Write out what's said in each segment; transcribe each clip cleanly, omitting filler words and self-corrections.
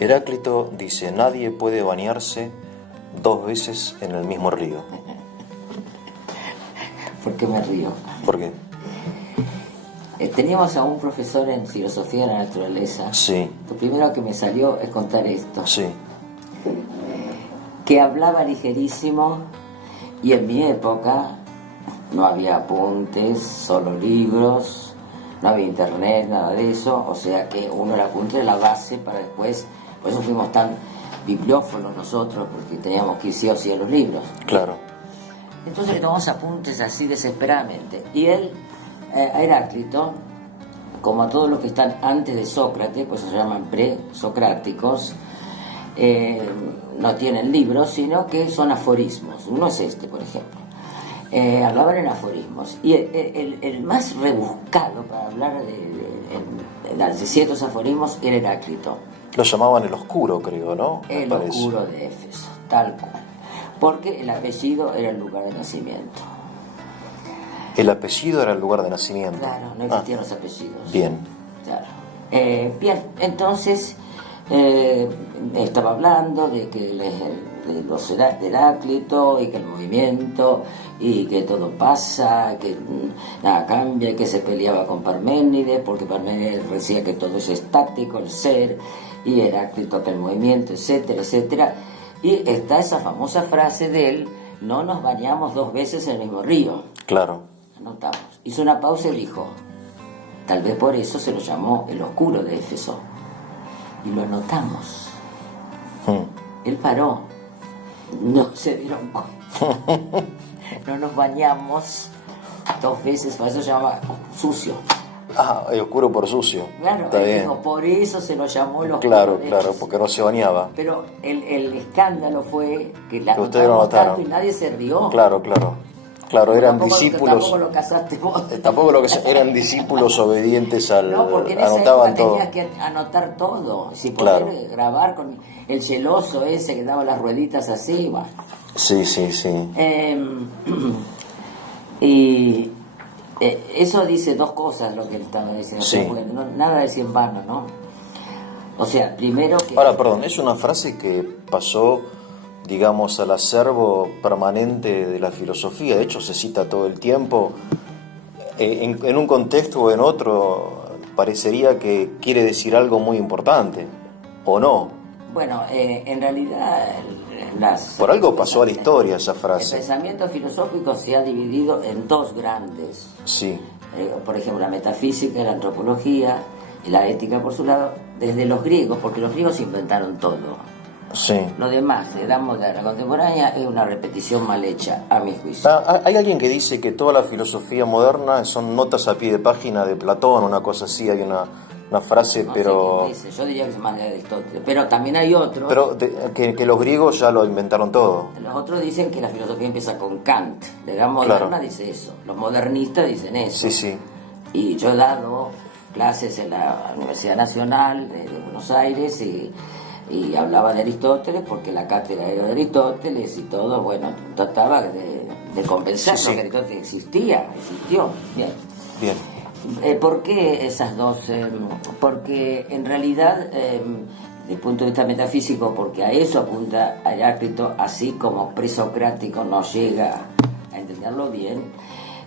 Heráclito dice, nadie puede bañarse 2 veces en el mismo río. ¿Por qué me río? ¿Por qué? Teníamos a un profesor en filosofía de la naturaleza. Sí. Lo primero que me salió es contar esto. Sí. Que hablaba ligerísimo, y en mi época no había apuntes, solo libros, no había internet, nada de eso, o sea que uno el apunte era la base para después, por eso fuimos tan bibliófonos nosotros, porque teníamos que ir sí o sí a los libros. Claro. Entonces le tomamos apuntes así desesperadamente, y él, a Heráclito, como a todos los que están antes de Sócrates, pues se llaman presocráticos, no tienen libros, sino que son aforismos. Uno es este, por ejemplo. Hablaban en aforismos. Y el más rebuscado para hablar de ciertos aforismos era Heráclito. Lo llamaban el oscuro, creo, ¿no? El oscuro de Éfeso, tal cual. Porque el apellido era el lugar de nacimiento. El apellido era el lugar de nacimiento. Claro, no existían los apellidos. Bien. Claro. Bien, entonces estaba hablando de que de Heráclito, y que el movimiento, y que todo pasa, que nada cambia, y que se peleaba con Parménides, porque Parménides decía que todo es estático, el ser, y Heráclito que el movimiento, etcétera, etcétera. Y está esa famosa frase de él, no nos bañamos 2 veces en el mismo río. Claro. Anotamos. Hizo una pausa y dijo, tal vez por eso se lo llamó el oscuro de Éfeso. Y lo anotamos. Él paró. No se dieron cuenta. No nos bañamos 2 veces, por eso se llama sucio. Ah, el oscuro por sucio. Claro, está bien. Dijo, por eso se lo llamó el oscuro. Claro, de claro, Éfeso. porque no se bañaba. Pero el escándalo fue que la Que ustedes lo anotamos tanto notaron. y nadie se rió. Claro, claro. Claro, eran Tampoco discípulos. Tampoco lo casaste vos. Tampoco lo que eran discípulos obedientes al. No, porque en esa anotaban época todo. tenías que anotar todo. Si poder Claro. grabar con el celoso ese que daba las rueditas así, bueno. Sí, sí, sí. Y eso dice 2 cosas lo que él estaba diciendo. Sí. Porque nada decía en vano, ¿no? O sea, primero que... Ahora, perdón, es una frase que pasó, digamos, al acervo permanente de la filosofía. De hecho, se cita todo el tiempo. En un contexto o en otro, parecería que quiere decir algo muy importante, ¿o no? Bueno, en realidad... Por algo pasó a la historia esa El frase. pensamiento filosófico se ha dividido en 2 grandes. Sí, Por ejemplo, la metafísica, la antropología y la ética por su lado, desde los griegos, porque los griegos inventaron todo. sí. Lo demás, de edad moderna, contemporánea, es una repetición mal hecha, a mi juicio. Hay alguien que dice que toda la filosofía moderna son notas a pie de página de Platón, una cosa así, hay una frase, No pero... sé quién dice, yo diría que es más de Aristóteles, pero también hay otros. Pero que los griegos ya lo inventaron todo. Los otros dicen que la filosofía empieza con Kant, la edad moderna Claro. dice eso, los modernistas dicen eso. Sí, sí. Y yo he dado clases en la Universidad Nacional de Buenos Aires y hablaba de Aristóteles porque la cátedra era de Aristóteles y todo, bueno, trataba de compensar Sí, sí. que Aristóteles existió. Bien. Bien. ¿Por qué esas 2? Porque en realidad, desde el punto de vista metafísico, porque a eso apunta Heráclito, así como presocrático no llega a entenderlo bien,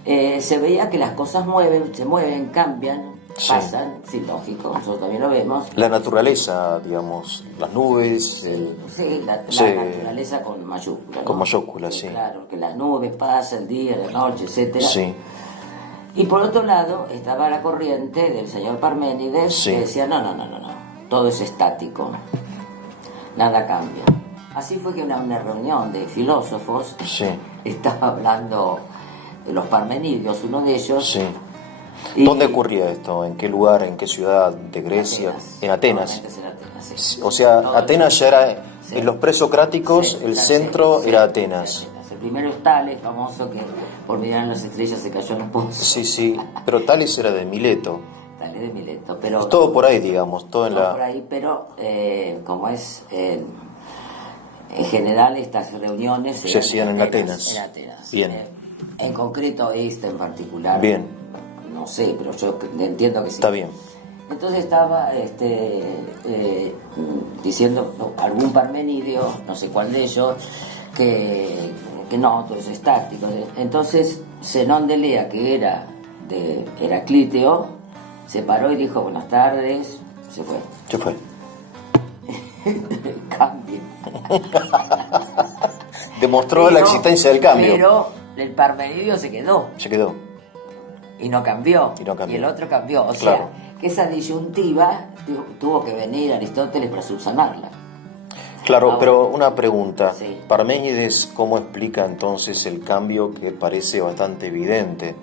se veía que las cosas se mueven, cambian, Sí. pasan, sí, lógico, nosotros también lo vemos. La naturaleza, digamos, las nubes, Sí, la Sí. naturaleza con mayúscula, ¿no? Con mayúscula, sí. Claro, que las nubes pasan, el día, la noche, etcétera. Sí, Y por otro lado estaba la corriente del señor Parménides, Sí. que decía no, todo es estático, nada cambia. Así fue que una reunión de filósofos sí, estaba hablando de los parmenidios, uno de ellos. sí. y- ¿Dónde ocurría esto? ¿En qué lugar? ¿En qué ciudad de Grecia? En Atenas. Normalmente es en Atenas, sí. O sea, Todo Atenas ya era, Sí. en los presocráticos, Sí, el sí, centro sí, era sí, Atenas. El primero es Tales, famoso, que por mirar en las estrellas se cayó en la pozo. Sí, sí, pero Tales era de Mileto. Tales de Mileto, pero... Es todo por ahí, digamos, todo en todo la... por ahí, pero como es... en general estas reuniones Se hacían en Atenas. En Atenas. Bien. En concreto esta en particular. Bien. No sé, pero yo entiendo que sí. Está bien. Entonces estaba diciendo algún Parmenidio, no sé cuál de ellos, que no, todo es estático. Entonces Zenón de Lea, que era de Heraclíteo, se paró y dijo buenas tardes, se fue. Se fue. Cambio. Demostró la existencia del cambio. Pero el Parmenidio se quedó. Se quedó. Y no cambió. Y no cambió. Y el otro cambió. O Claro. sea, que esa disyuntiva tuvo que venir Aristóteles para subsanarla. Claro, Ahora, pero una pregunta. Sí. Parménides, ¿cómo explica entonces el cambio que parece bastante evidente?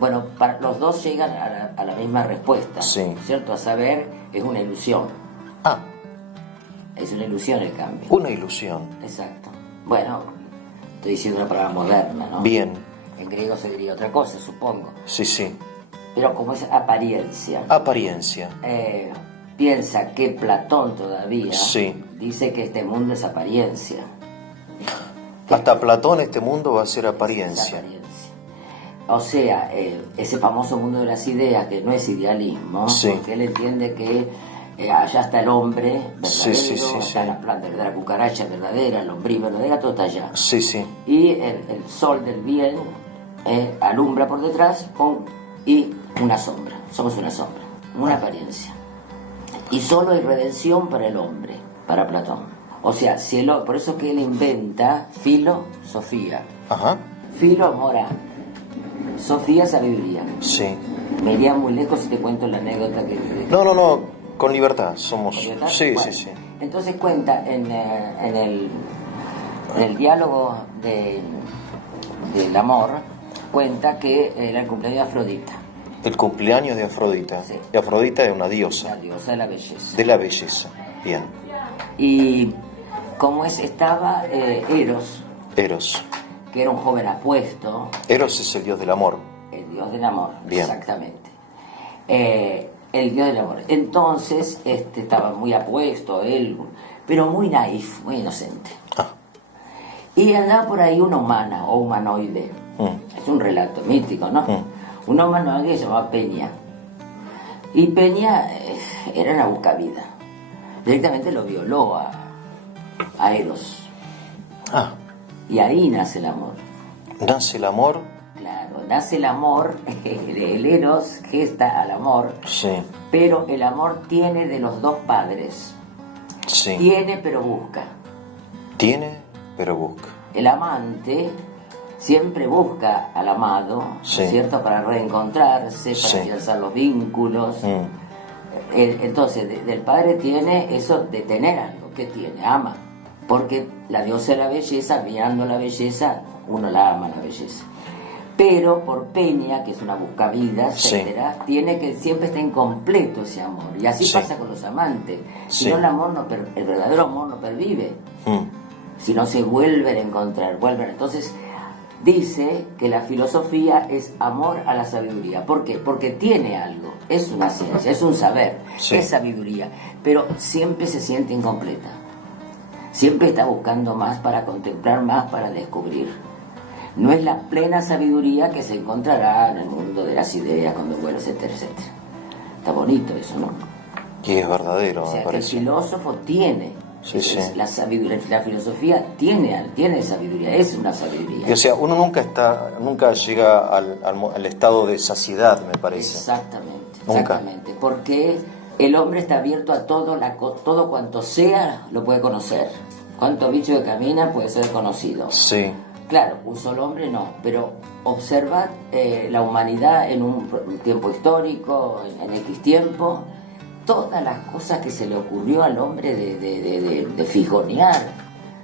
Bueno, los dos llegan a la misma respuesta. Sí. ¿Cierto? A saber, es una ilusión. Ah, Es una ilusión el cambio. una ilusión. Exacto. Bueno, estoy diciendo una palabra moderna, ¿no? Bien. En griego se diría otra cosa, supongo. Sí, sí. Pero como es apariencia. Apariencia. Piensa que Platón todavía Sí. dice que este mundo es apariencia. Hasta Platón este mundo va a ser Es apariencia. apariencia. O sea, ese famoso mundo de las ideas, que no es idealismo, Sí. porque él entiende que allá está el hombre verdadero, Sí, está la planta verdadera, la cucaracha verdadera, el lombriz verdadera, todo está allá. Sí, sí. Y el sol del bien alumbra por detrás y una sombra. Somos una sombra, una apariencia. Y solo hay redención para el hombre, para Platón. O sea, por eso que él inventa filosofía. Ajá. Filo, amor a. Sofía, sabiduría. Sí. Me iría muy lejos si te cuento la anécdota que... No. Con libertad. Somos. ¿Verdad? Sí, Bueno, sí. entonces cuenta en el diálogo del amor, cuenta que era el cumpleaños de Afrodita, El cumpleaños de Afrodita. Sí. Y Afrodita es una la diosa. diosa de la belleza. De la belleza. Bien. Y como estaba Eros, Eros. que era un joven apuesto, Eros es el dios del amor. el dios del amor, Bien. exactamente. El dios del amor. Entonces estaba muy apuesto él, pero muy naif, muy inocente. Ah. Y andaba por ahí una humana o humanoide. Es un relato mítico, ¿no? Una humanoide que se llamaba Peña. Y Peña era una buscavida. Directamente lo violó a Eros. Ah. Y ahí nace el amor. Nace el amor. Claro, nace el amor, el Eros gesta al amor, Sí. pero el amor tiene de los dos padres. Sí. Tiene pero busca. Tiene, pero busca. El amante siempre busca al amado, Sí. ¿cierto? Para reencontrarse, para Sí. afianzar los vínculos. Entonces, del padre tiene eso de tener algo. ¿Qué tiene? Ama. Porque la diosa de la belleza, mirando la belleza, uno la ama la belleza. Pero por Peña, que es una buscavidas, Sí. etcétera, tiene que siempre está incompleto ese amor. Y así Sí. pasa con los amantes. Si Sí. no, el verdadero amor no pervive. Si no se vuelven a encontrar, Entonces, dice que la filosofía es amor a la sabiduría. ¿Por qué? Porque tiene algo. Es una ciencia, es un saber, Sí. es sabiduría. Pero siempre se siente incompleta. Siempre está buscando más para contemplar, más para descubrir. No es la plena sabiduría que se encontrará en el mundo de las ideas, cuando vuelo, etcétera, etcétera. Está bonito eso, ¿no? Y es verdadero, O sea, me que el parece. filósofo tiene. Sí, sí. La sabiduría, la filosofía tiene sabiduría, es una sabiduría. Y, o sea, uno nunca llega al estado de saciedad, me parece. Exactamente, Nunca. exactamente. Porque el hombre está abierto a todo, todo cuanto sea, lo puede conocer. Cuanto bicho que camina puede ser conocido. Sí. Claro, un solo hombre no, pero observad la humanidad en un tiempo histórico, en X tiempo, todas las cosas que se le ocurrió al hombre de fijonear,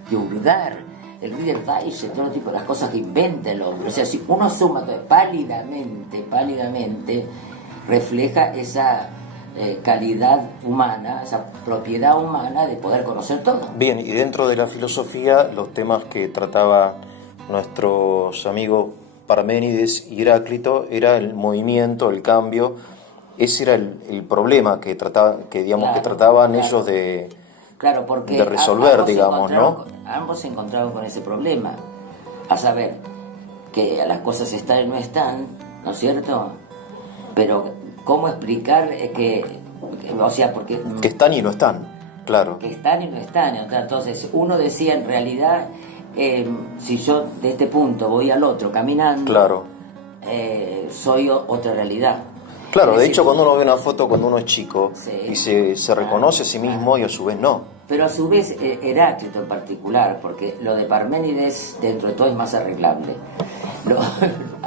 de hurgar, el Wiederweise, todo tipo de las cosas que inventa el hombre. O sea, si uno suma todo, pálidamente, refleja esa calidad humana, esa propiedad humana de poder conocer todo. Bien, y dentro de la filosofía, los temas que trataba nuestros amigos Parménides y Heráclito era el movimiento, el cambio. Ese era el problema que trataban Claro. ellos de Porque resolver, ambos digamos, ¿no? Ambos se encontraban con ese problema, a saber, que las cosas están y no están, ¿no es cierto? Pero ¿cómo explicar que o sea, porque... Que están y no están, claro. Que están y no están. Entonces, uno decía, en realidad, si yo de este punto voy al otro caminando, Claro. soy otra realidad. Claro, Es de decir, hecho cuando uno ve una foto cuando uno es chico Sí. y se reconoce a sí mismo y a su vez no. Pero a su vez, Heráclito en particular, porque lo de Parménides dentro de todo es más arreglable.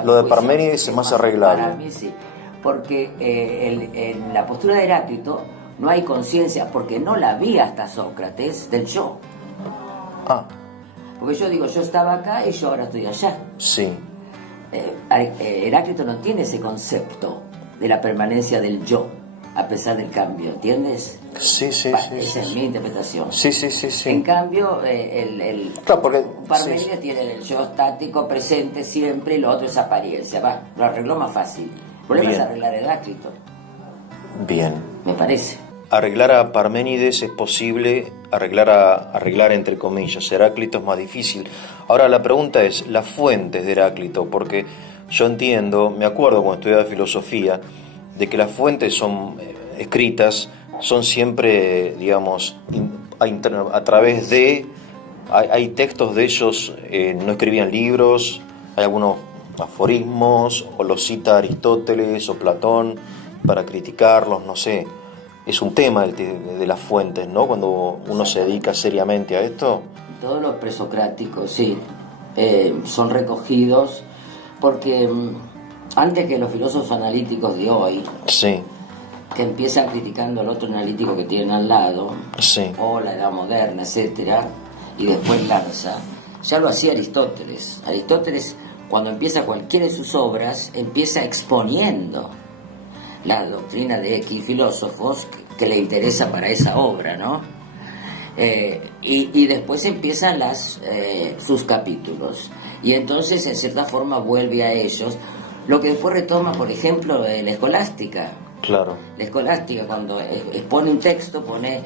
Lo de Parménides es más arreglable. Para mí sí, porque en la postura de Heráclito no hay conciencia, porque no la vi hasta Sócrates, del yo. Ah, Porque yo digo, yo estaba acá y yo ahora estoy allá. sí. Heráclito no tiene ese concepto de la permanencia del yo, a pesar del cambio, ¿entiendes? Sí, sí, Esa sí. es mi interpretación. Sí, sí, sí, sí. En cambio, Claro, porque... Parménides sí. tiene el yo estático presente siempre y lo otro es apariencia. Va, lo arregló más fácil. El problema Bien. es arreglar Heráclito, Bien. me parece. Arreglar a Parménides es posible, arreglar entre comillas. Heráclito es más difícil. Ahora la pregunta es, las fuentes de Heráclito, porque yo entiendo, me acuerdo cuando estudiaba filosofía, de que las fuentes son escritas, son siempre, digamos, a través de... Hay textos de ellos, no escribían libros, hay algunos aforismos, o los cita Aristóteles o Platón para criticarlos, no sé. Es un tema de las fuentes, ¿no? Cuando uno se dedica seriamente a esto. Todos los presocráticos, sí, son recogidos porque antes que los filósofos analíticos de hoy, Sí, que empiezan criticando al otro analítico que tienen al lado, sí, o la edad moderna, etcétera, y después lanza, ya lo hacía Aristóteles. Aristóteles, cuando empieza cualquiera de sus obras, empieza exponiendo la doctrina de X filósofos que le interesa para esa obra, ¿no? Y después empiezan sus capítulos, y entonces en cierta forma vuelve a ellos, lo que después retoma, por ejemplo, la escolástica. claro. La escolástica, cuando expone un texto, pone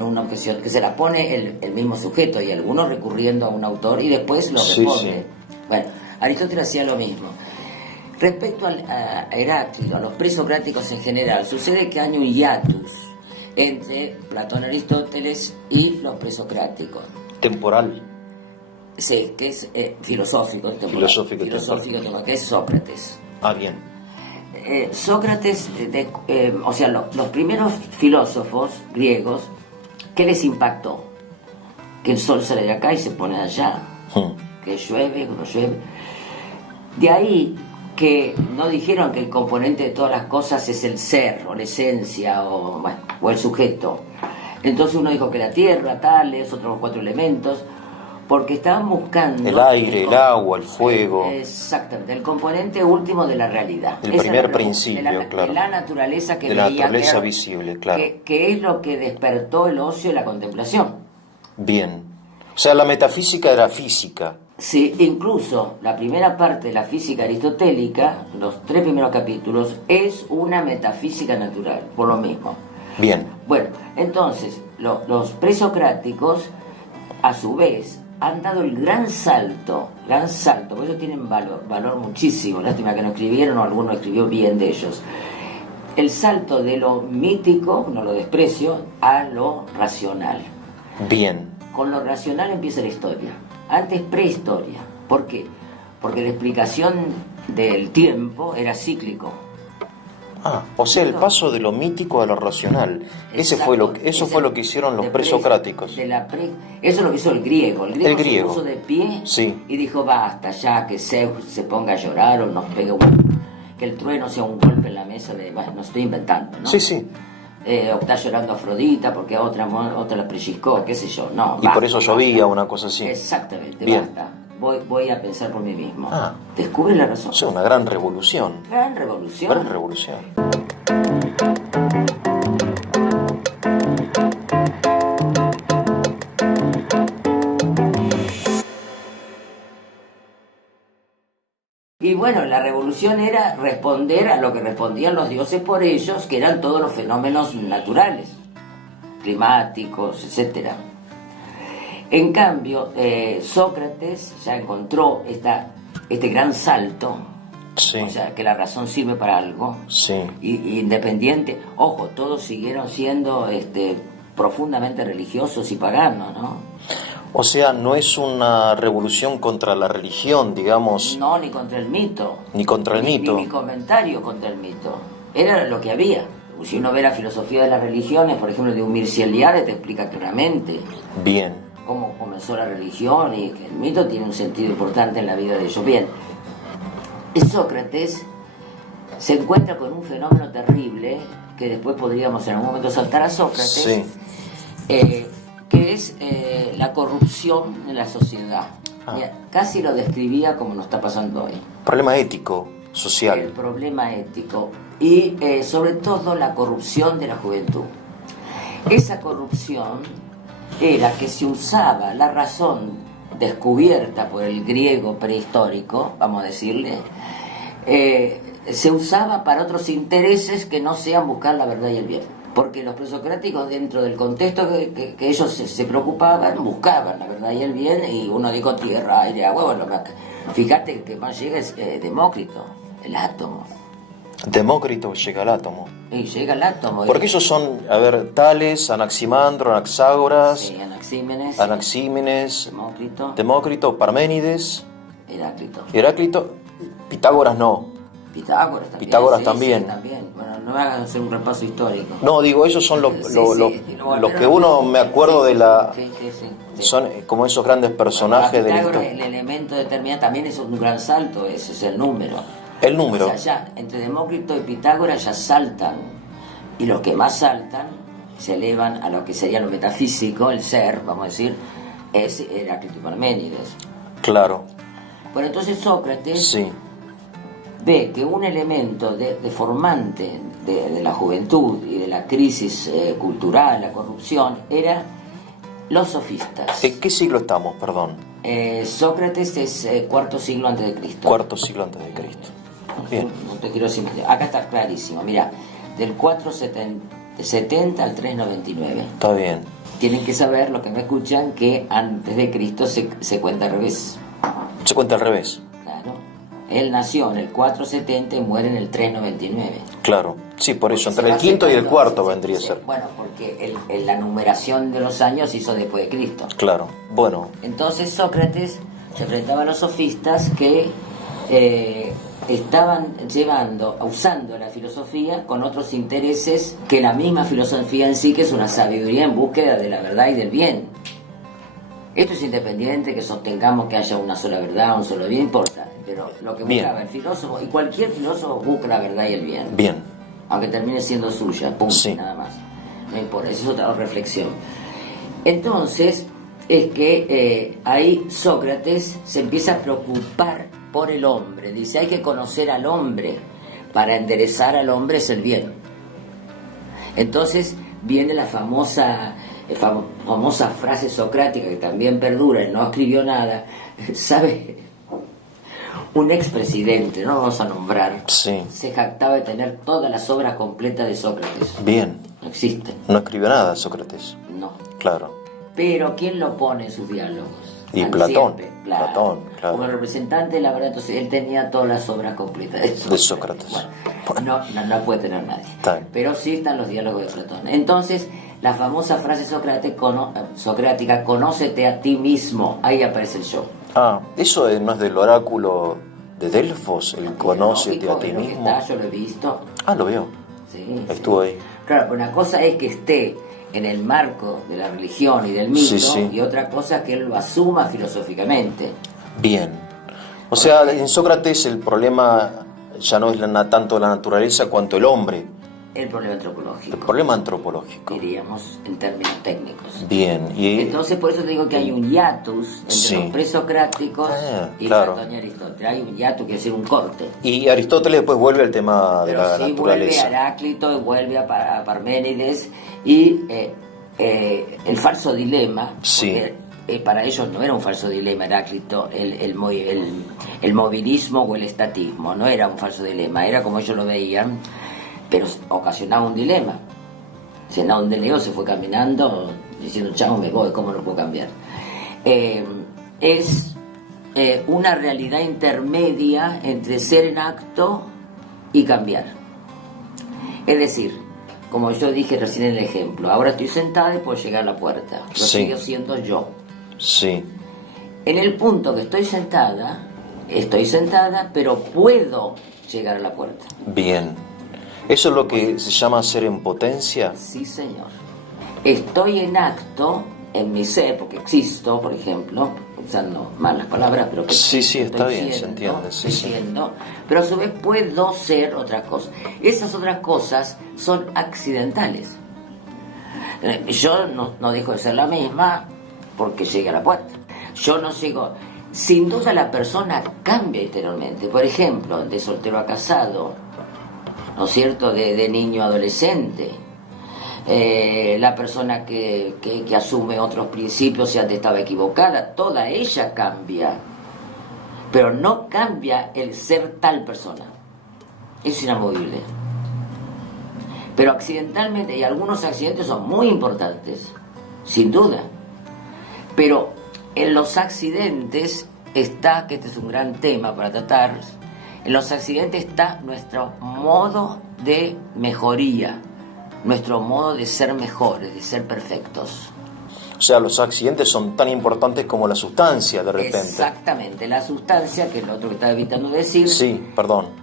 una objeción, que se la pone el mismo sujeto, y algunos recurriendo a un autor y después lo Sí, responde. sí. Bueno, Aristóteles hacía lo mismo. Respecto a Heráclito, a los presocráticos en general, sucede que hay un hiatus entre Platón y Aristóteles y los presocráticos. Temporal. Sí, que es filosófico, Filosófico, que es Sócrates. Ah, bien. Sócrates, o sea, los primeros filósofos griegos, ¿qué les impactó? Que el sol sale de acá y se pone de allá, que llueve, que no llueve. De ahí que no dijeron que el componente de todas las cosas es el ser, o la esencia, o el sujeto. Entonces uno dijo que la tierra, tales, otros 4 elementos, porque estaban buscando... El aire, el agua, el fuego. Exactamente, el componente último de la realidad. El Esa primer era principio, claro. De la naturaleza que de la veía, naturaleza que era- visible, claro. que es lo que despertó el ocio y la contemplación. Bien. O sea, la metafísica era física. Sí, incluso la primera parte de la física aristotélica, los 3 primeros capítulos, es una metafísica natural, por lo mismo. Bien. Bueno, entonces, los presocráticos, a su vez, han dado el gran salto, porque ellos tienen valor muchísimo, lástima que no escribieron o alguno escribió bien de ellos. El salto de lo mítico, no lo desprecio, a lo racional. Bien. Con lo racional empieza la historia, antes prehistoria. ¿Por qué? Porque la explicación del tiempo era cíclico. Ah, o sea, el paso de lo mítico a lo racional. Eso fue lo que hicieron los presocráticos. Eso es lo que hizo el griego. El griego se puso de pie, sí, y dijo, basta ya, que Zeus se ponga a llorar o nos pegue que el trueno sea un golpe en la mesa de... Bueno, no estoy inventando, ¿no? Sí, sí. O está llorando Afrodita porque otra la pellizcó, qué sé yo. No, y basta, por eso llovía, basta. una cosa así. Exactamente, bien. Basta. Voy a pensar por mí mismo. Ah. Descubre la razón. O sea, una gran revolución. Gran revolución. Gran revolución. Y bueno, la revolución era responder a lo que respondían los dioses por ellos, que eran todos los fenómenos naturales, climáticos, etcétera. En cambio, Sócrates ya encontró este gran salto Sí. O sea, que la razón sirve para algo. Sí. Y independiente, ojo, todos siguieron siendo profundamente religiosos y paganos, ¿no? O sea, no es una revolución contra la religión, digamos, No, ni contra el mito. ni contra el mito. Ni comentario contra el mito. Era lo que había. Si uno ve la filosofía de las religiones, por ejemplo, de un Mircea Eliade, te explica claramente Bien. cómo comenzó la religión y que el mito tiene un sentido importante en la vida de ellos. Bien, Sócrates se encuentra con un fenómeno terrible, que después podríamos en algún momento saltar a Sócrates, Sí. que es la corrupción en la sociedad. Mira, casi lo describía como nos está pasando hoy. Problema ético, El social. problema ético y sobre todo la corrupción de la juventud. Esa corrupción era que se usaba la razón descubierta por el griego prehistórico, vamos a decirle, se usaba para otros intereses que no sean buscar la verdad y el bien. Porque los presocráticos, dentro del contexto que ellos se preocupaban, buscaban la verdad y el bien, y uno dijo tierra, aire, agua. Bueno, fíjate el que más llega es Demócrito, el átomo. Demócrito llega al átomo. Y llega el átomo. Porque ellos son, a ver, Tales, Anaximandro, Anaxágoras, Sí, Anaxímenes, Demócrito, Demócrito, Parménides, Heráclito. Heráclito, Pitágoras no. Pitágoras también. Pitágoras sí, también. Sí, también. Bueno, no me hagan hacer un repaso histórico. No, digo, ellos son los que uno me acuerdo de la... Sí. Son como esos grandes personajes de la Pitágoras, el historia. elemento determinante también es un gran salto, ese es el número. El número. O sea, ya entre Demócrito y Pitágoras ya saltan, y los que más saltan se elevan a lo que sería lo metafísico, el ser, vamos a decir, es Heráclito y Parménides. Claro. Bueno, entonces Sócrates Sí. ve que un elemento deformante de la juventud y de la crisis cultural, la corrupción, era los sofistas. ¿En qué siglo estamos, perdón? Sócrates es cuarto siglo antes de Cristo. Cuarto siglo antes de Cristo. Bien. No te quiero decir más. Acá está clarísimo. Mira, del 470 al 399. Está bien. Tienen que saber, los que me escuchan, que antes de Cristo se cuenta al revés. Se cuenta al revés. Claro. Él nació en el 470 y muere en el 399. Claro. Sí, por eso, Porque entre el se va quinto y el secando, cuarto vendría a ser. Bueno, porque la numeración de los años se hizo después de Cristo. Claro. Bueno. Entonces Sócrates se enfrentaba a los sofistas que estaban usando la filosofía con otros intereses que la misma filosofía en sí, que es una sabiduría en búsqueda de la verdad y del bien. Esto es independiente que sostengamos que haya una sola verdad, un solo bien, importa. Pero lo que buscaba el filósofo, y cualquier filósofo busca la verdad y el bien. Bien. Aunque termine siendo suya, punto, Sí. nada más. No importa, esa es otra reflexión. Entonces, es que ahí Sócrates se empieza a preocupar por el hombre. Dice, hay que conocer al hombre. Para enderezar al hombre es el bien. Entonces viene la famosa frase socrática que también perdura, él no escribió nada. ¿Sabe? Un expresidente, no lo vamos a nombrar, Sí. se jactaba de tener todas las obras completas de Sócrates. Bien. No existen, No escribió nada Sócrates. no. Claro. Pero ¿quién lo pone en sus diálogos? Y Tan Platón. siempre, claro. Platón, claro. Como representante de la verdad, entonces él tenía todas las obras completas De Sócrates. Bueno, no puede tener nadie. Está bien. Pero sí están los diálogos de Platón. Entonces, la famosa frase socrática, conócete a ti mismo. Ahí aparece el yo. Ah, eso no es del oráculo de Delfos, el conócete a ti Es lo que mismo. está, yo lo he visto. Ah, lo veo. Sí, Estuvo ahí. Claro, pero una cosa es que esté en el marco de la religión y del mito, Sí, sí. y otra cosa es que él lo asuma filosóficamente. Bien. O sea, en Sócrates el problema ya no es tanto la naturaleza cuanto el hombre. El problema El antropológico, problema antropológico. diríamos en términos técnicos. Bien. Y Entonces, por eso te digo que hay un hiatus entre Sí. los presocráticos y claro. Platón y Aristóteles. Hay un hiatus, quiere decir un corte. y Aristóteles después vuelve al tema de Pero la sí vuelve a naturaleza. Heráclito y vuelve a Parménides y el falso dilema, Sí. porque, para ellos no era un falso dilema Heráclito, el movilismo o el estatismo, no era un falso dilema, era como ellos lo veían, pero ocasionaba un dilema. Si en un Leo se fue caminando diciendo, chao, me voy, ¿cómo lo puedo cambiar? Es una realidad intermedia entre ser en acto y cambiar. Es decir, como yo dije recién en el ejemplo, ahora estoy sentada y puedo llegar a la puerta, pero Sí. sigo siendo yo. Sí, En el punto que estoy sentada, pero puedo llegar a la puerta. bien. ¿Eso es lo que se llama ser en potencia? Sí, señor. Estoy en acto, en mi ser, porque existo, por ejemplo, usando malas palabras, pero que Sí, sí, está estoy bien, se siendo, entiende, sí, estoy sí. siendo, pero a su vez puedo ser otras cosas. Esas otras cosas son accidentales. Yo no dejo de ser la misma porque llegue a la puerta. Yo no sigo. Sin duda la persona cambia interiormente. Por ejemplo, de soltero a casado, ¿no es cierto? De niño a adolescente. La persona que asume otros principios y antes estaba equivocada, toda ella cambia. Pero no cambia el ser tal persona. Es inamovible. Pero accidentalmente, y algunos accidentes son muy importantes, sin duda. Pero en los accidentes está, que este es un gran tema para tratar, en los accidentes está nuestro modo de mejoría, nuestro modo de ser mejores, de ser perfectos. O sea, los accidentes son tan importantes como la sustancia, de repente. Exactamente, la sustancia, que es lo otro que estaba evitando decir. Sí, perdón.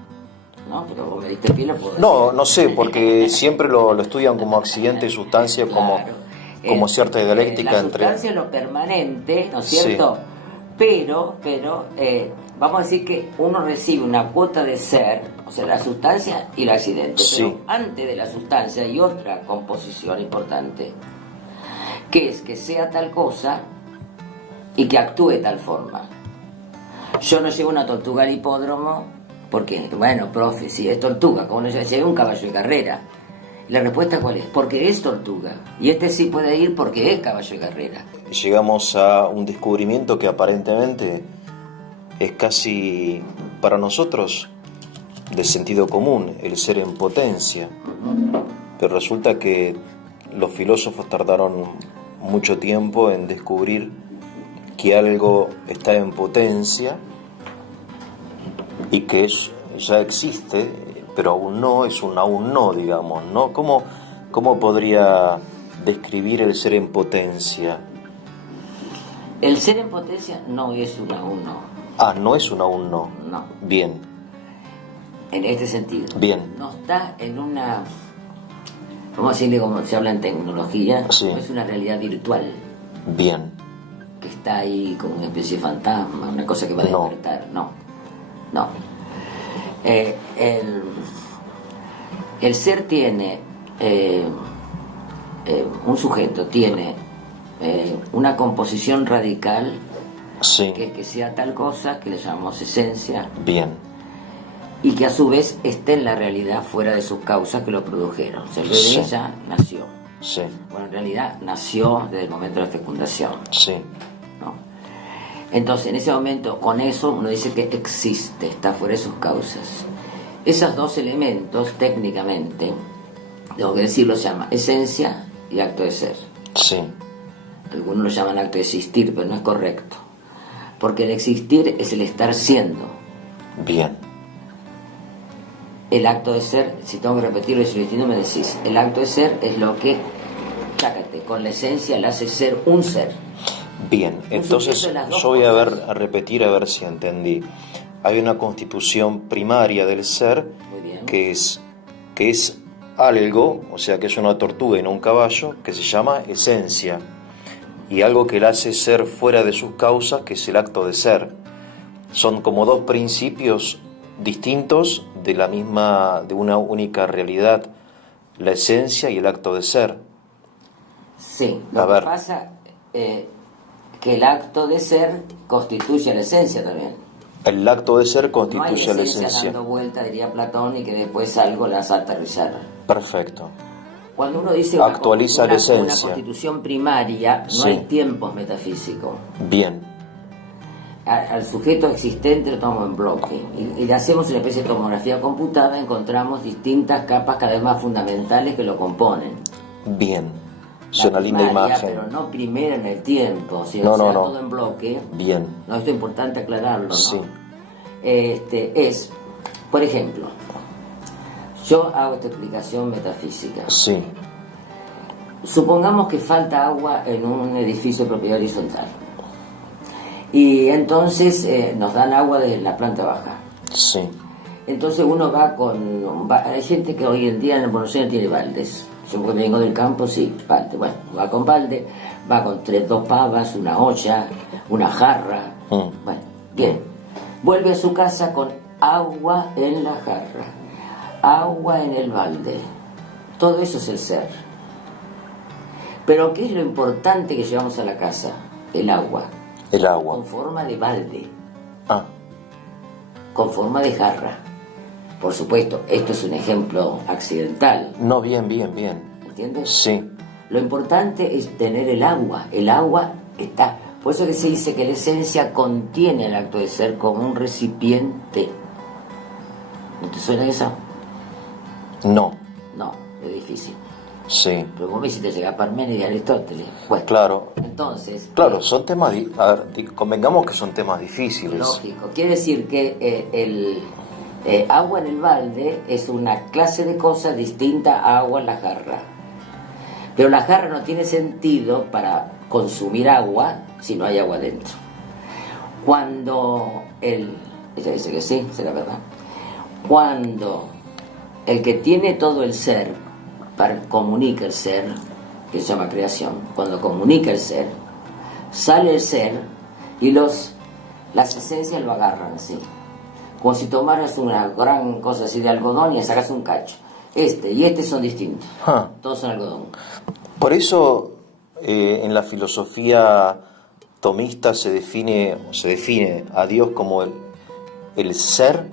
No, pero vos me diste pie, lo puedo decir. No sé, porque siempre lo estudian como accidente y sustancia, Claro. como cierta dialéctica la entre... sustancia es lo permanente, ¿no es cierto? Sí. Pero vamos a decir que uno recibe una cuota de ser, o sea, la sustancia y el accidente. Sí. Pero antes de la sustancia hay otra composición importante, que es que sea tal cosa y que actúe de tal forma. Yo no llevo una tortuga al hipódromo porque, bueno, profe, si es tortuga, ¿cómo no lleve un caballo de carrera? Y la respuesta ¿cuál es? Porque es tortuga. Y este sí puede ir porque es caballo de carrera. Llegamos a un descubrimiento que aparentemente es casi para nosotros de sentido común, el ser en potencia. Pero resulta que los filósofos tardaron mucho tiempo en descubrir que algo está en potencia y que ya existe, pero aún no, es un aún no, digamos, ¿no? ¿Cómo podría describir el ser en potencia? El ser en potencia no es un aún no. Ah, no es un aún no. No. Bien. En este sentido. Bien. No está en una, vamos a decirle como se habla en tecnología, Sí. no es una realidad virtual Bien. que está ahí como una especie de fantasma, una cosa que va a No. despertar. No. El ser tiene, un sujeto tiene una composición radical, Sí. que es que sea tal cosa que le llamamos esencia, Bien. y que a su vez esté en la realidad fuera de sus causas que lo produjeron. O sea, el bebé Sí. ya nació. Sí. Bueno, en realidad nació desde el momento de la fecundación, Sí. ¿no? Entonces, en ese momento, con eso, uno dice que existe, está fuera de sus causas. Esos dos elementos, técnicamente, tengo que decirlo, se llama esencia y acto de ser. Sí. Algunos lo llaman acto de existir, pero no es correcto. Porque el existir es el estar siendo. Bien. El acto de ser, si tengo que repetirlo y si lo distinto me decís, el acto de ser es lo que, chácate, con la esencia le hace ser un ser. Bien, entonces sujeto de las dos yo voy a cosas. repetir a ver si entendí. Hay una constitución primaria del ser Muy bien. que es algo, o sea que es una tortuga y no un caballo, que se llama esencia, y algo que la hace ser fuera de sus causas, que es el acto de ser. Son como dos principios distintos de una única realidad, la esencia y el acto de ser. Sí, A lo que ver. pasa que el acto de ser constituye la esencia también. El acto de ser No hay constituye la esencia esencia. dando vuelta, diría Platón, y que después algo la hace aterrizar. Perfecto. Cuando uno dice Actualiza la una esencia. constitución primaria, no Sí. hay tiempos metafísicos. Bien. Al sujeto existente lo tomamos en bloque y le hacemos una especie de tomografía computada, encontramos distintas capas cada vez más fundamentales que lo componen. Bien. Sí, una linda imagen. Pero no primera en el tiempo, sino No. todo en bloque. Bien. No, esto es importante aclararlo, ¿no? Sí. Es, por ejemplo, yo hago esta explicación metafísica. Sí. Supongamos que falta agua en un edificio de propiedad horizontal. Y entonces nos dan agua de la planta baja. Sí. Entonces uno hay gente que hoy en día en Buenos Aires tiene baldes. Yo que vengo del campo, sí, balde. Bueno, va con balde, va con 2 pavas, una olla, una jarra. Bueno, bien. Vuelve a su casa con agua en la jarra, agua en el balde. Todo eso es el ser. Pero ¿qué es lo importante que llevamos a la casa? El agua. El agua. Con forma de balde. Ah. Con forma de jarra. Por supuesto, esto es un ejemplo accidental. No, bien. ¿Entiendes? Sí. Lo importante es tener el agua. El agua está... Por eso que se dice que la esencia contiene el acto de ser como un recipiente. ¿No te suena eso? No. No, es difícil. Sí. Pero vos me hiciste llegar a Parménides y Aristóteles. Bueno, Claro. entonces... Claro, son temas... A ver, convengamos que son temas difíciles. Lógico. Quiere decir que el agua en el balde es una clase de cosa distinta a agua en la jarra. Pero la jarra no tiene sentido para consumir agua si no hay agua dentro. Cuando ella dice que sí, será verdad. Cuando el que tiene todo el ser, comunica el ser, que se llama creación, cuando comunica el ser, sale el ser y las esencias lo agarran así. Como si tomaras una gran cosa así de algodón y sacas un cacho. Y este son distintos. Todos son algodón. Por eso en la filosofía tomista se define a Dios como el ser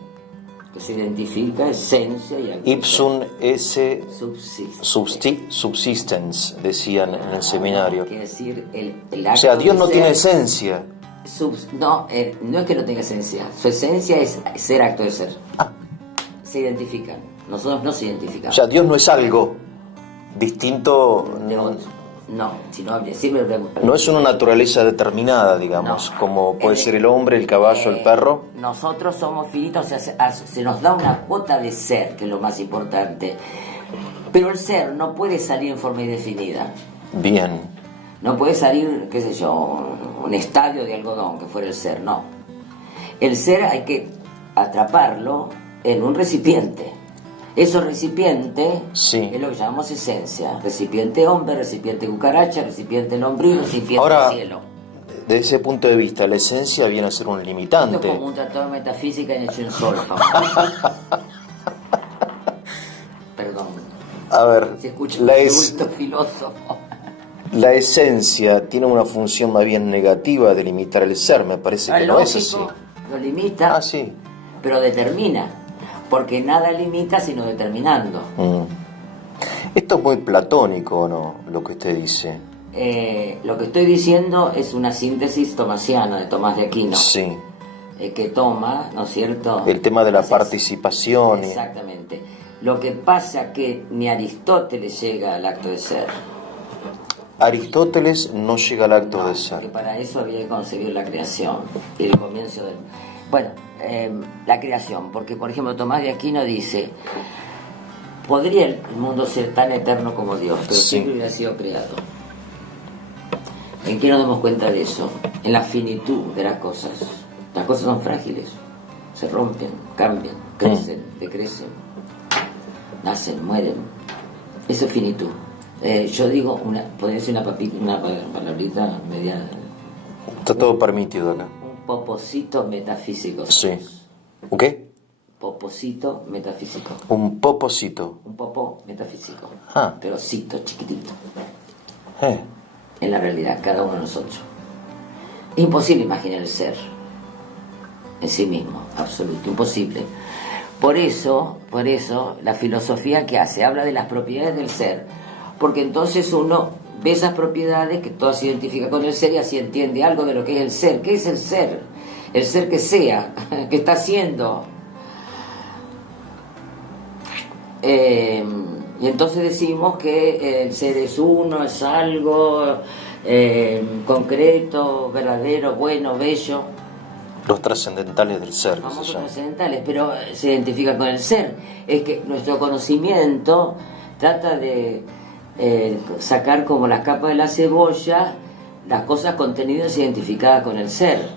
que se identifica, esencia y acto. Ipsum esse Subsiste. subsistens, decían en el seminario. Quiere decir, el acto O sea, Dios de no ser, tiene esencia. No es que no tenga esencia. Su esencia es ser acto de ser. Se identifican. Nosotros no se identificamos. O sea, Dios no es algo distinto. De otro. No, No es una naturaleza determinada, digamos, No. como puede ser el hombre, el caballo, el perro. Nosotros somos finitos, o sea, se nos da una cuota de ser, que es lo más importante. Pero el ser no puede salir en forma indefinida. Bien. No puede salir, qué sé yo, un estadio de algodón, que fuera el ser, no. El ser hay que atraparlo en un recipiente. Eso recipiente Sí. es lo que llamamos esencia. Recipiente hombre, recipiente cucaracha, recipiente lombriz, recipiente Ahora, cielo. desde ese punto de vista, la esencia viene a ser un Esto limitante. es como un tratado de metafísica en hecho en solfa. Perdón. A ver, Se escucha la, un es- adulto filósofo. la esencia tiene una función más bien negativa de limitar el ser, me parece que no es así. Lógico, lo limita, Ah, sí. pero determina. Porque nada limita sino determinando. Esto es muy platónico, ¿no? Lo que usted dice. Lo que estoy diciendo es una síntesis tomasiana de Tomás de Aquino. Sí. Que toma, ¿no es cierto? El tema de la Así es. participación. Exactamente. Lo que pasa que ni Aristóteles llega al acto de ser. Aristóteles no llega al acto de Porque ser. para eso había que concebir la creación y el comienzo del... Bueno, la creación, porque por ejemplo Tomás de Aquino dice, podría el mundo ser tan eterno como Dios, pero Sí. siempre hubiera sido creado. ¿En qué nos damos cuenta de eso? En la finitud de las cosas. Las cosas son frágiles, se rompen, cambian, crecen, decrecen, nacen, mueren. Eso es finitud. Yo digo, podría ser una palabrita media... Está todo permitido acá. Un poposito metafísico. Sí. ¿Un qué? Poposito metafísico. Un popocito. Un popo metafísico. Ah. Pero cito, chiquitito. Eh. En la realidad, cada uno de nosotros. Es imposible imaginar el ser en sí mismo, absoluto, imposible. Por eso, la filosofía que hace, habla de las propiedades del ser, porque entonces uno ve esas propiedades que todo se identifica con el ser y así entiende algo de lo que es el ser. ¿Qué es el ser? El ser que sea, que está haciendo. Y entonces decimos que el ser es uno, es algo concreto, verdadero, bueno, bello. Los trascendentales del ser. Famosos trascendentales, pero se identifica con el ser. Es que nuestro conocimiento trata de sacar como la capa de la cebolla las cosas contenidas identificadas con el ser.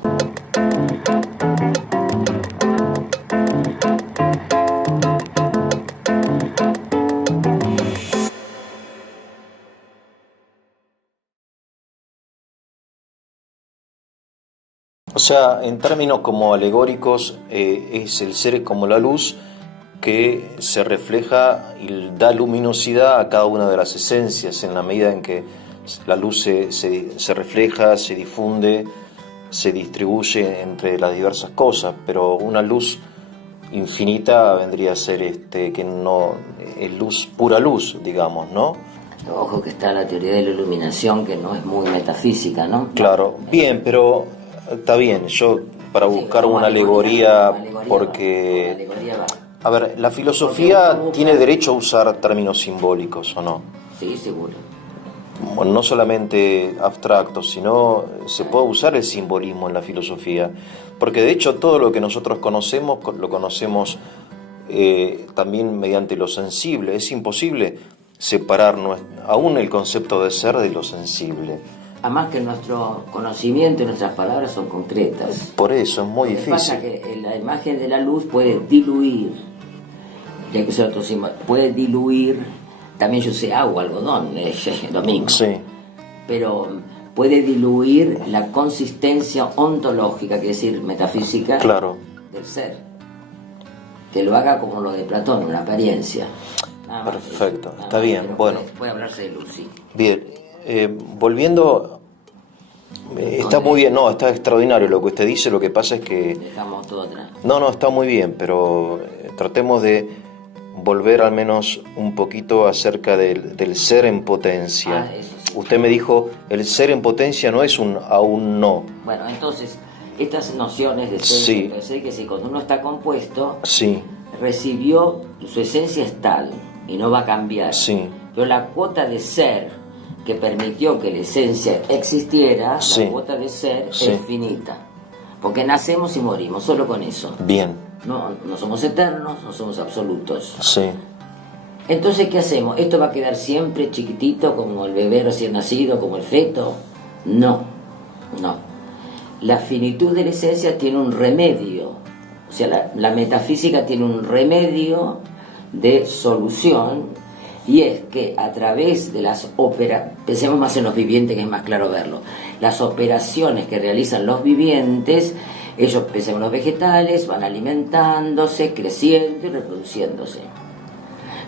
O sea, en términos como alegóricos, es el ser como la luz que se refleja y da luminosidad a cada una de las esencias en la medida en que la luz se refleja, se difunde, se distribuye entre las diversas cosas, pero una luz infinita vendría a ser que no es luz, pura luz, digamos, ¿no? Ojo que está la teoría de la iluminación, que no es muy metafísica, ¿no? Claro, bien, pero está bien, yo para buscar una alegoría, porque... A ver, ¿la filosofía tiene derecho a usar términos simbólicos o no? Sí, seguro. Bueno, no solamente abstractos, sino se puede usar el simbolismo en la filosofía, porque de hecho todo lo que nosotros conocemos, lo conocemos también mediante lo sensible. Es imposible separar aún el concepto de ser de lo sensible. Además que nuestro conocimiento y nuestras palabras son concretas. Por eso es muy difícil. Pasa que la imagen de la luz puede diluir, ya que usar otro símbolo, puede diluir, también yo sé agua, algodón, es lo mismo. Sí. Pero puede diluir la consistencia ontológica, que es decir, metafísica, claro, del ser. Que lo haga como lo de Platón, una apariencia. Perfecto, está bien, bueno. Puede hablarse de luz, sí. Bien, volviendo, está muy bien, no, está extraordinario lo que usted dice, lo que pasa es que... Dejamos todo atrás. No, está muy bien, pero tratemos de volver al menos un poquito acerca del ser en potencia. Eso sí. Usted me dijo, el ser en potencia no es un aún no. Bueno, entonces, estas nociones de ser, sí, que si cuando uno está compuesto, sí, recibió, su esencia es tal y no va a cambiar. Sí. Pero la cuota de ser que permitió que la esencia existiera, sí, la cuota de ser sí, es finita. Porque nacemos y morimos, solo con eso. Bien. No somos eternos, no somos absolutos. Sí. Entonces, ¿qué hacemos? ¿Esto va a quedar siempre chiquitito como el bebé recién nacido, como el feto? No. La finitud de la esencia tiene un remedio. O sea, la metafísica tiene un remedio de solución, y es que a través de las pensemos más en los vivientes, que es más claro verlo, las operaciones que realizan los vivientes, ellos, pensemos en los vegetales, van alimentándose, creciendo y reproduciéndose.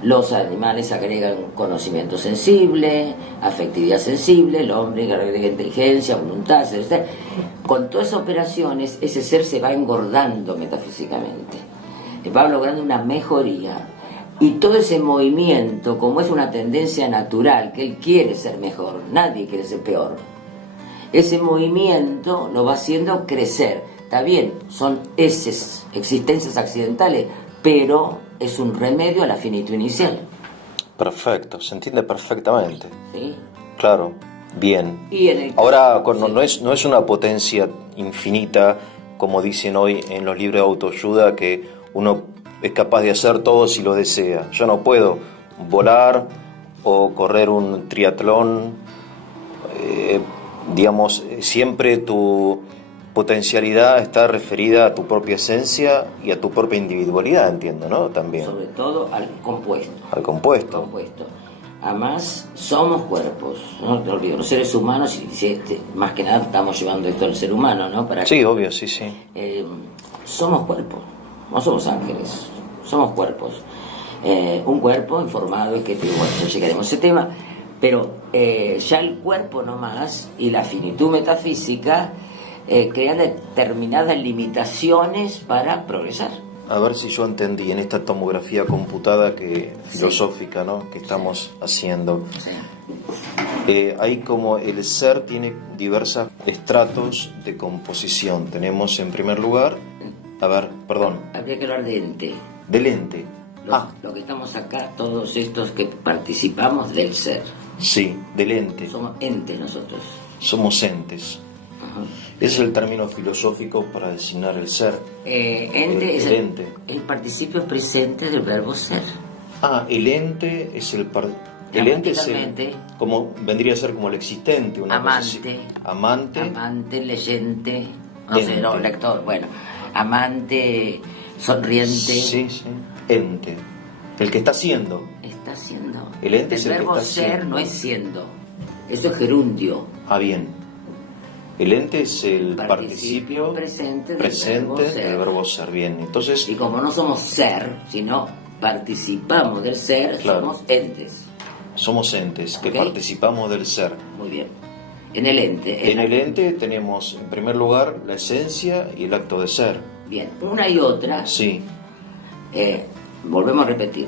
Los animales agregan conocimiento sensible, afectividad sensible, el hombre agrega inteligencia, voluntad, etc. Con todas esas operaciones, ese ser se va engordando metafísicamente, va logrando una mejoría. Y todo ese movimiento, como es una tendencia natural, que él quiere ser mejor, nadie quiere ser peor, ese movimiento lo va haciendo crecer. Está bien, son esas existencias accidentales, pero es un remedio a la finitud inicial. Perfecto, se entiende perfectamente. ¿Sí? Claro, bien. Ahora, no es una potencia infinita, como dicen hoy en los libros de autoayuda, que uno es capaz de hacer todo si lo desea. Yo no puedo volar o correr un triatlón. Digamos, siempre tu potencialidad está referida a tu propia esencia y a tu propia individualidad, entiendo, ¿no? También. Sobre todo al compuesto. Al compuesto. Además, somos cuerpos, no te olvides, los seres humanos, más que nada estamos llevando esto al ser humano, ¿no? Sí, obvio, sí. Somos cuerpos, no somos ángeles, somos cuerpos. Un cuerpo informado, es que, bueno, ya llegaremos a ese tema, pero ya el cuerpo nomás y la finitud metafísica crean determinadas limitaciones para progresar. A ver si yo entendí en esta tomografía computada filosófica, ¿no?, que estamos haciendo. Sí. Hay como el ser tiene diversos estratos de composición. Tenemos en primer lugar, habría que hablar de ente. Del ente. Lo que estamos acá, todos estos que participamos del ser. Sí, del ente. Somos entes nosotros. Somos entes. Ajá. Es el término filosófico para designar el ser. Ente es el ente. el participio presente del verbo ser. El ente es el ente es como vendría a ser como el existente, una amante, amante, leyente, no ente. sé, no, lector, bueno, amante, sonriente. Sí, sí. Ente. El que está siendo. Está siendo. El ente es el que verbo está ser siendo. no es siendo. Eso es gerundio. Bien. El ente es el participio presente del verbo ser. Bien. Entonces, y como no somos ser, sino participamos del ser, claro, somos entes. Somos entes que ¿Okay? Participamos del ser. Muy bien. En el ente. En el ente tenemos, en primer lugar, la esencia y el acto de ser. Bien. Una y otra. Sí. Volvemos a repetir.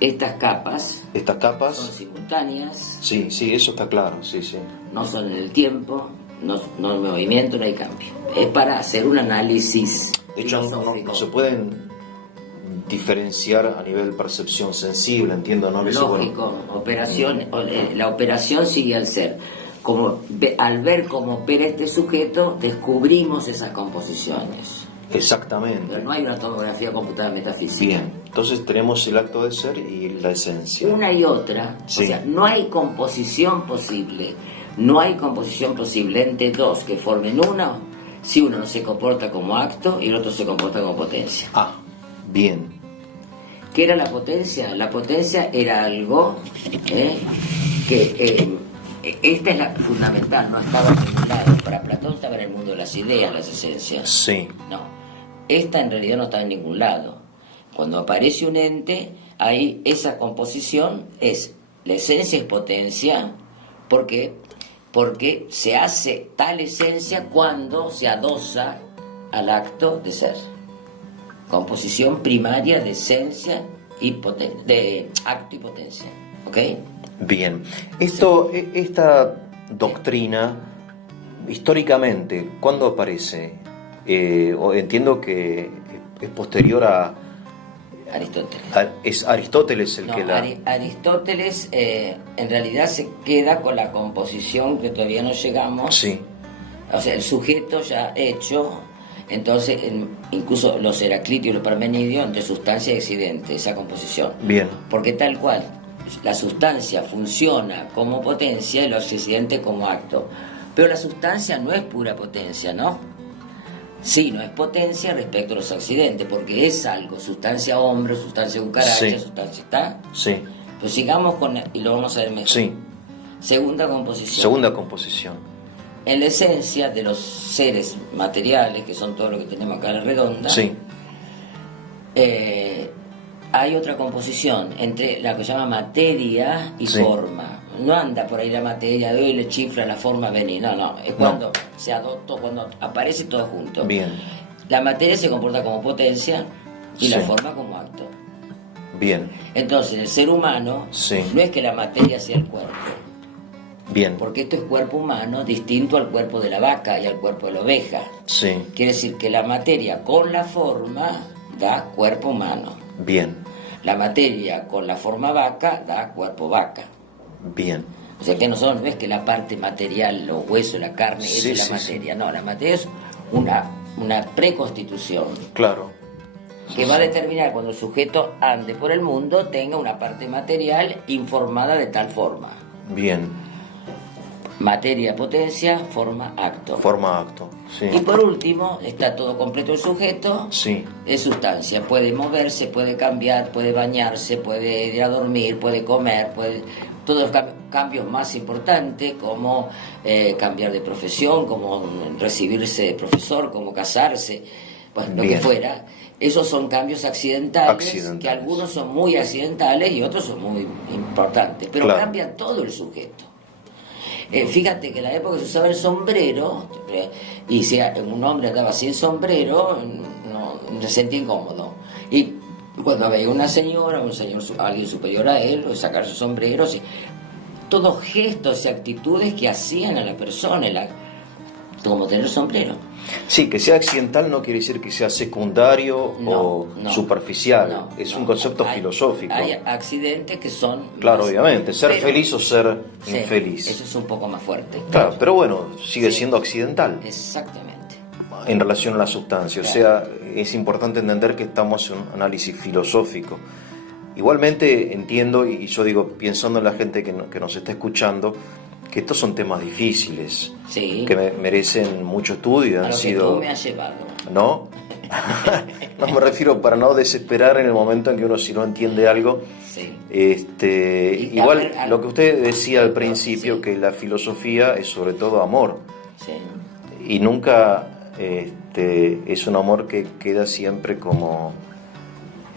Estas capas son Son simultáneas. Sí, sí, eso está claro, sí, sí. No son en el tiempo, no hay movimiento, no hay cambio. Es para hacer un análisis De hecho, no se pueden diferenciar a nivel percepción sensible, entiendo, ¿no? Lógico, la operación sigue al ser. Como al ver cómo opera este sujeto, descubrimos esas composiciones. Exactamente. Pero no hay una tomografía computada metafísica. Bien, entonces tenemos el acto de ser y la esencia. Una y otra, sí. O sea, no hay composición posible. No hay composición posible entre dos que formen uno si uno no se comporta como acto y el otro se comporta como potencia. Bien. ¿Qué era la potencia? La potencia era algo que esta es la fundamental, no estaba en ningún lado. Para Platón estaba en el mundo de las ideas, las esencias. Sí. No, esta en realidad no está en ningún lado. Cuando aparece un ente, ahí esa composición es, la esencia es potencia, porque se hace tal esencia cuando se adosa al acto de ser. Composición primaria de esencia y de acto y potencia. ¿Ok? Bien. Esta doctrina, históricamente, ¿cuándo aparece? Entiendo que es posterior a Aristóteles. Es Aristóteles el que la... Aristóteles en realidad se queda con la composición que todavía no llegamos. Sí. O sea, el sujeto ya hecho. Entonces, incluso los Heraclito y los Parmenidio, entre sustancia y accidente, esa composición. Bien. Porque tal cual, la sustancia funciona como potencia y los accidentes como acto. Pero la sustancia no es pura potencia, ¿no? Sí, no es potencia respecto a los accidentes, porque es algo, sustancia hombre, sustancia cucaracha, sí. Sustancia está. Sí. Pues sigamos y lo vamos a ver mejor. Sí. Segunda composición. Segunda composición. En la esencia de los seres materiales, que son todo lo que tenemos acá a la redonda, sí. Hay otra composición entre la que se llama materia y sí. forma. No anda por ahí la materia, hoy le chifla la forma venir, no, es cuando se adoptó, cuando aparece todo junto. Bien. La materia se comporta como potencia y sí. la forma como acto. Bien. Entonces, el ser humano sí. no es que la materia sea el cuerpo. Bien. Porque esto es cuerpo humano distinto al cuerpo de la vaca y al cuerpo de la oveja. Sí. Quiere decir que la materia con la forma da cuerpo humano. Bien. La materia con la forma vaca da cuerpo vaca. Bien. O sea que nosotros no es que la parte material, los huesos, la carne, sí, es la materia. No, la materia es una preconstitución. Claro. Que va a determinar cuando el sujeto ande por el mundo, tenga una parte material informada de tal forma. Bien. Materia, potencia, forma, acto. Forma, acto, sí. Y por último, está todo completo el sujeto. Sí. Es sustancia. Puede moverse, puede cambiar, puede bañarse, puede ir a dormir, puede comer, todos los cambios más importantes, como cambiar de profesión, como recibirse de profesor, como casarse, pues lo que fuera. Esos son cambios accidentales, que algunos son muy accidentales y otros son muy importantes, pero cambia todo el sujeto. Fíjate que en la época se usaba el sombrero, y si un hombre andaba sin sombrero, no se sentía incómodo. Y cuando veía una señora, alguien superior a él, sacar su sombrero, todos gestos y actitudes que hacían a la persona. como tener sombrero. Sí, que sea accidental no quiere decir que sea secundario o superficial, es un concepto filosófico. Hay accidentes que son... Claro, obviamente, ser feliz o ser infeliz. Eso es un poco más fuerte. Claro, pero bueno, sigue siendo accidental. Exactamente. En relación a la sustancia, claro. O sea, es importante entender que estamos en un análisis filosófico. Igualmente entiendo, y yo digo, pensando en la gente que nos está escuchando, que estos son temas difíciles, que merecen mucho estudio. A han lo sido, que tú me has llevado. ¿No? No me refiero para no desesperar en el momento en que uno, si no entiende algo. Sí. Igual lo que usted decía al principio, que la filosofía es sobre todo amor. Sí. Y nunca es un amor que queda siempre como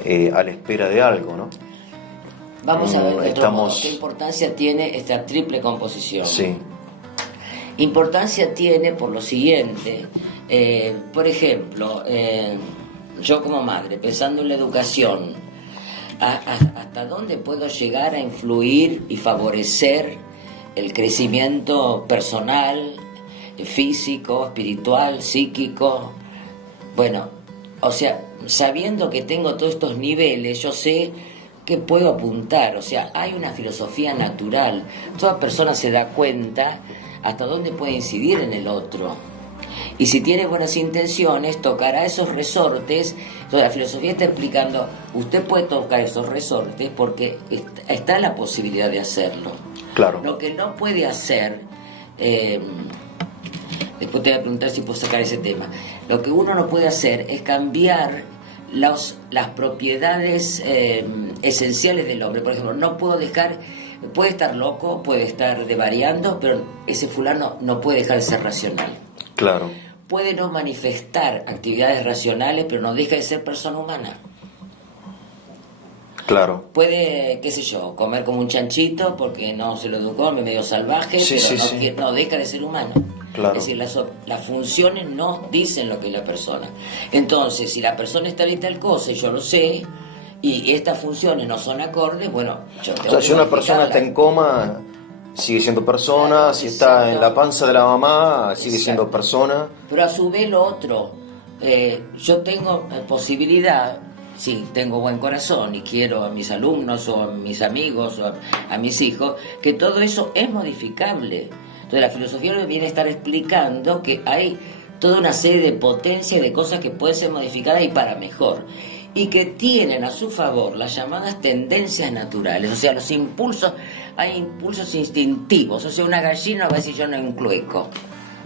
a la espera de algo, ¿no? Vamos a ver de otro modo, ¿qué importancia tiene esta triple composición? Sí. Importancia tiene por lo siguiente, por ejemplo, yo como madre, pensando en la educación, ¿hasta dónde puedo llegar a influir y favorecer el crecimiento personal, físico, espiritual, psíquico? Bueno, o sea, sabiendo que tengo todos estos niveles, yo sé que puedo apuntar, o sea, hay una filosofía natural. Toda persona se da cuenta hasta dónde puede incidir en el otro. Y si tiene buenas intenciones, tocará esos resortes. Entonces, la filosofía está explicando, usted puede tocar esos resortes porque está la posibilidad de hacerlo. Claro. Lo que no puede hacer, después te voy a preguntar si puedo sacar ese tema, lo que uno no puede hacer es cambiar las propiedades esenciales del hombre. Por ejemplo, no puedo dejar, puede estar loco, puede estar devariando, pero ese fulano no puede dejar de ser racional. Claro. Puede no manifestar actividades racionales, pero no deja de ser persona humana. Claro. Puede, qué sé yo, comer como un chanchito porque no se lo educó, medio salvaje, pero no deja de ser humano. Claro. Es decir, las funciones no dicen lo que es la persona. Entonces, si la persona está en tal cosa y yo lo sé, y estas funciones no son acordes, bueno, yo tengo que si una persona está en coma, sigue siendo persona, claro, si está en la panza de la mamá, sigue siendo persona. Pero a su vez lo otro, yo tengo posibilidad, si tengo buen corazón y quiero a mis alumnos o a mis amigos o a mis hijos, que todo eso es modificable. Entonces la filosofía me viene a estar explicando que hay toda una serie de potencias y de cosas que pueden ser modificadas y para mejor, y que tienen a su favor las llamadas tendencias naturales, o sea, los impulsos, hay impulsos instintivos, o sea, una gallina va a decir yo no inclueco,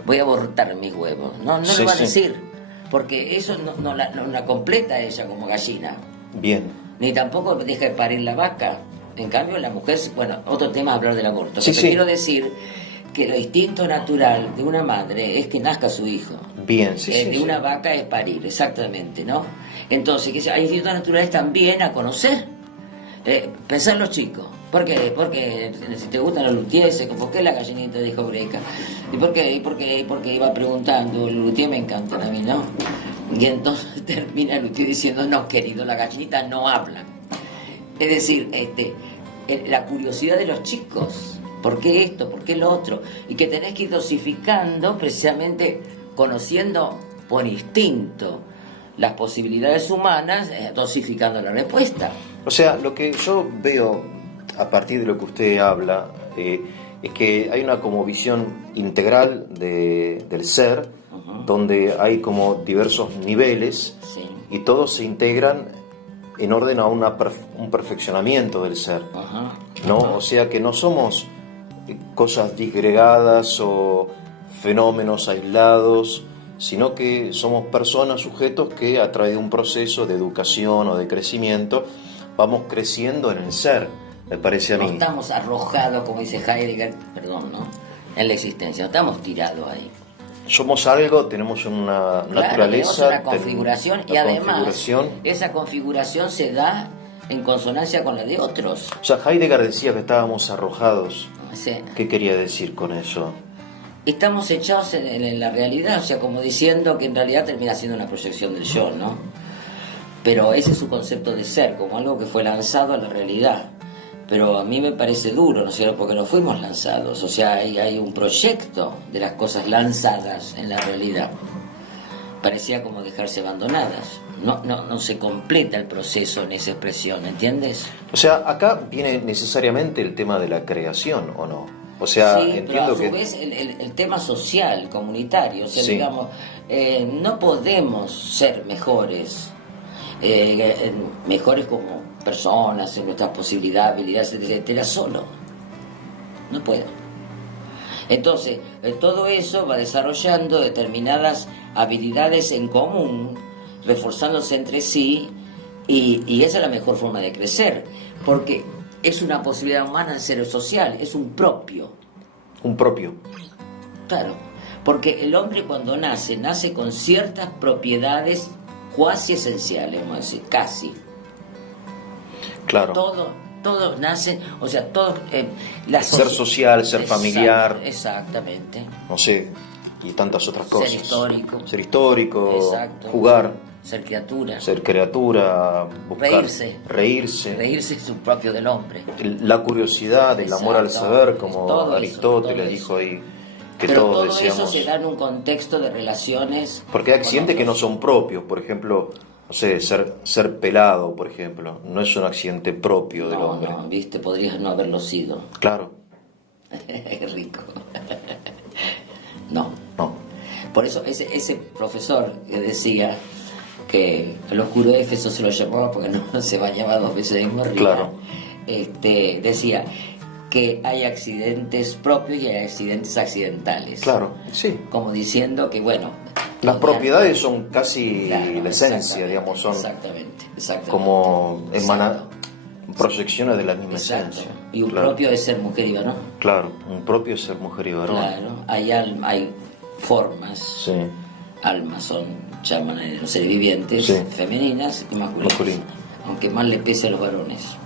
voy a abortar mis huevos, no lo va a decir, porque eso no la completa ella como gallina. Bien. Ni tampoco deja de parir la vaca. En cambio la mujer, bueno, otro tema es hablar del aborto, pero quiero decir que lo instinto natural de una madre es que nazca su hijo. Bien, de una vaca es parir, exactamente, ¿no? Entonces, hay instintos naturales también a conocer. Pensar los chicos. ¿Por qué? Porque si te gustan los luthiers, ¿por qué la gallinita dijo breca? ¿Y por qué? Porque iba preguntando, el luthier me encanta a mí, ¿no? Y entonces termina el luthier diciendo, no, querido, la gallinita no habla. Es decir, la curiosidad de los chicos. ¿Por qué esto? ¿Por qué lo otro? Y que tenés que ir dosificando, precisamente conociendo por instinto las posibilidades humanas, dosificando la respuesta. O sea, lo que yo veo a partir de lo que usted habla es que hay una como visión integral del ser, donde hay como diversos niveles y todos se integran en orden a un perfeccionamiento del ser, ¿no? O sea que no somos cosas disgregadas o fenómenos aislados, sino que somos personas, sujetos que a través de un proceso de educación o de crecimiento vamos creciendo en el ser, me parece a mí. No estamos arrojados, como dice Heidegger, en la existencia, no estamos tirados ahí. Somos algo, tenemos una naturaleza, tenemos una configuración y además esa configuración se da en consonancia con la de otros. O sea, Heidegger decía que estábamos arrojados. Sí. ¿Qué quería decir con eso? Estamos echados en la realidad, o sea, como diciendo que en realidad termina siendo una proyección del yo, ¿no? Pero ese es su concepto de ser, como algo que fue lanzado a la realidad. pero a mí me parece duro, ¿no es cierto? Porque no fuimos lanzados, o sea, hay un proyecto de las cosas lanzadas en la realidad. Parecía como dejarse abandonadas. No se completa el proceso en esa expresión, ¿entiendes? O sea, acá viene necesariamente el tema de la creación, ¿o no? O sea, sí, entiendo pero a su que... vez el tema social, comunitario, o sea, Sí. digamos, no podemos ser mejores, mejores como personas, en nuestras posibilidades, habilidades, etcétera, solo. No puedo. Entonces, todo eso va desarrollando determinadas habilidades en común, reforzándose entre sí, y esa es la mejor forma de crecer, porque es una posibilidad humana de ser social, es un propio. Un propio. Claro, porque el hombre cuando nace con ciertas propiedades cuasi esenciales, vamos a decir, casi. Claro. Todos nacen, o sea, todos... Ser social, ser familiar. Exactamente. No sé, y tantas otras cosas. Ser histórico. Ser histórico, Exacto. jugar. Ser criatura. Ser criatura, buscar. Reírse es un propio del hombre. La curiosidad, el amor al saber, como todo Aristóteles eso. dijo ahí, que pero todos todo deseamos. eso se da en un contexto de relaciones. Porque hay accidentes que no son propios, por ejemplo, no sé, ser pelado, por ejemplo, no es un accidente propio del hombre. No, viste, podrías no haberlo sido. Claro. Es rico. No. Por eso ese profesor que decía que el oscuro Éfeso se lo llamaba porque no se bañaba 2 veces en río. Claro. Decía que hay accidentes propios y hay accidentes accidentales. Claro, sí. Como diciendo que, bueno... Las propiedades son casi claro, la esencia, digamos, son exactamente. como proyecciones de la misma Exacto. esencia. Y un Claro. propio es ser mujer y varón. Claro, un propio es ser mujer y varón. Claro, hay formas, Sí. almas llaman a los seres vivientes, Sí. femeninas y masculinas. Masculino. Aunque más le pese a los varones.